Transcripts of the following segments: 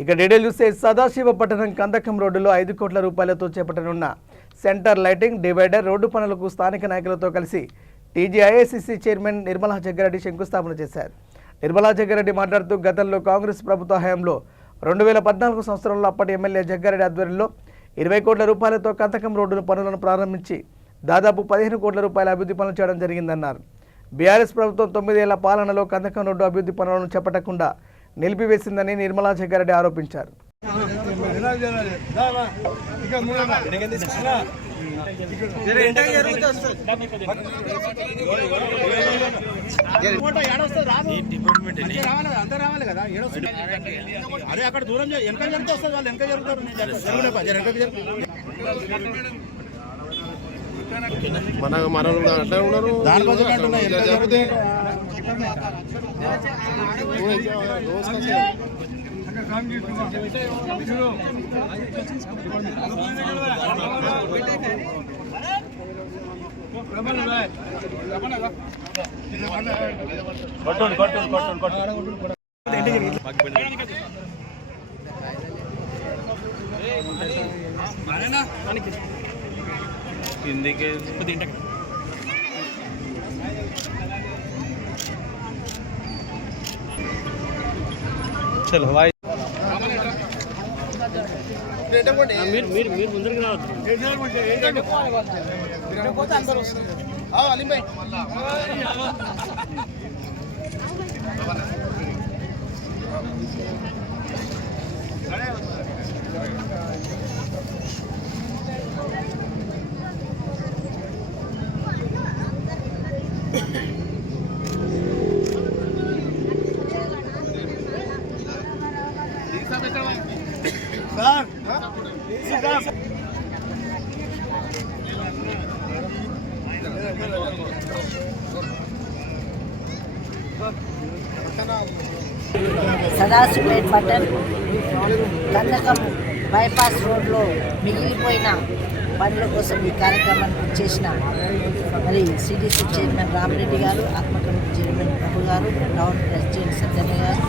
ఇక డీటెయిల్ చూస్తే సదాశివపట్టణం కందకం రోడ్డులో 5 కోట్ల రూపాయలతో చేపట్టనున్న సెంటర్ లైటింగ్ డివైడర్ రోడ్డు పనులకు స్థానిక నాయకులతో కలిసి టీజీఐఏసీసీ చైర్మన్ నిర్మలా జగ్గారెడ్డి శంకుస్థాపన చేశారు. నిర్మలా జగ్గారెడ్డి మాట్లాడుతూ గతంలో కాంగ్రెస్ ప్రభుత్వ హయాంలో 2014 సంవత్సరంలో అప్పటి ఎమ్మెల్యే జగ్గారెడ్డి ఆధ్వర్యంలో 20 కోట్ల రూపాయలతో కందకం రోడ్డు పనులను ప్రారంభించి దాదాపు 15 కోట్ల రూపాయల అభివృద్ధి పనులు చేయడం జరిగిందన్నారు. బీఆర్ఎస్ ప్రభుత్వం 9 ఏళ్ల పాలనలో కందకం రోడ్డు అభివృద్ధి పనులను చేపట్టకుండా నిలిపివేసిందని నిర్మలా జగ్గారెడ్డి ఆరోపించారు. అదే అక్కడ దూరం వెనక జరిగితే వస్తుంది, వాళ్ళు వెనక జరుగుతారు. మన అట్లా ఉన్నారు. చలో భాయ్ మీరు ముందరికి సదాశివపేట పట్టణం కందకం బైపాస్ రోడ్లో మిగిలిపోయిన పనుల కోసం ఈ కార్యక్రమానికి చేసిన మరి సిడిసి చైర్మన్ రామిరెడ్డి గారు, ఆత్మ కమిటీ చైర్మన్ ప్రభు గారు, టౌన్ ప్రెసిడెంట్ సత్యన్న గారు,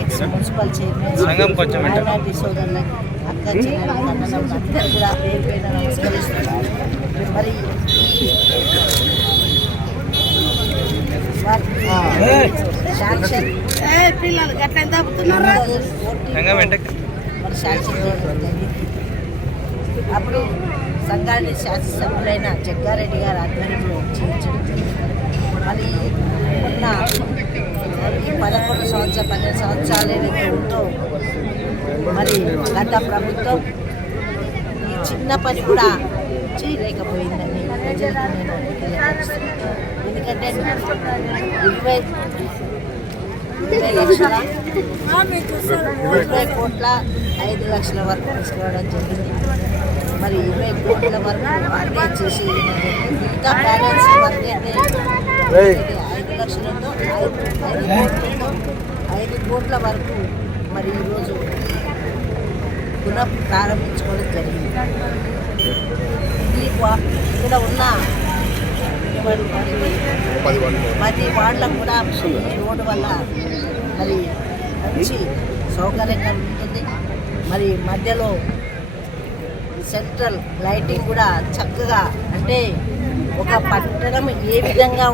ఎక్స్ మున్సిపల్ చైర్మన్ మైనార్టీ సోదరులకు, అక్క చెల్లెలు, అందరూ కూడా పేరు పైన నమస్కరిస్తున్నారు. మరి పిల్లలు గట్ల అప్పుడు సంగారెడ్డి శాసనసభ్యులైన జగ్గారెడ్డి గారి ఆధ్వర్యంలో చేయించడం జరిగింది. మరి ఉన్న ఈ 12 సంవత్సరాలు ఏదైతే ఉందో మరి గత ప్రభుత్వం ఈ చిన్న పని కూడా చేయలేకపోయిందని ప్రజలకు నేను తెలియజేస్తున్నాను. ఎందుకంటే 20 కోట్ల 5 లక్షల వరకు తీసుకోవడం జరిగింది. మరి 20 కోట్ల వరకు అన్నీ చేసి ఇంకా బ్యాలెన్స్ వర్క్ అయితే 5 లక్షలతో 5 కోట్ల వరకు మరి ఈరోజు పునః ప్రారంభించుకోవడం జరిగింది. ఇక్కడ ఉన్న 10 వార్డులకు కూడా ఈ రోడ్డు వల్ల మరి మంచి సౌకర్యంగా ఉంటుంది. మరి మధ్యలో సెంట్రల్ లైటింగ్ కూడా చక్కగా, అంటే ఒక పట్టణం ఏ విధంగా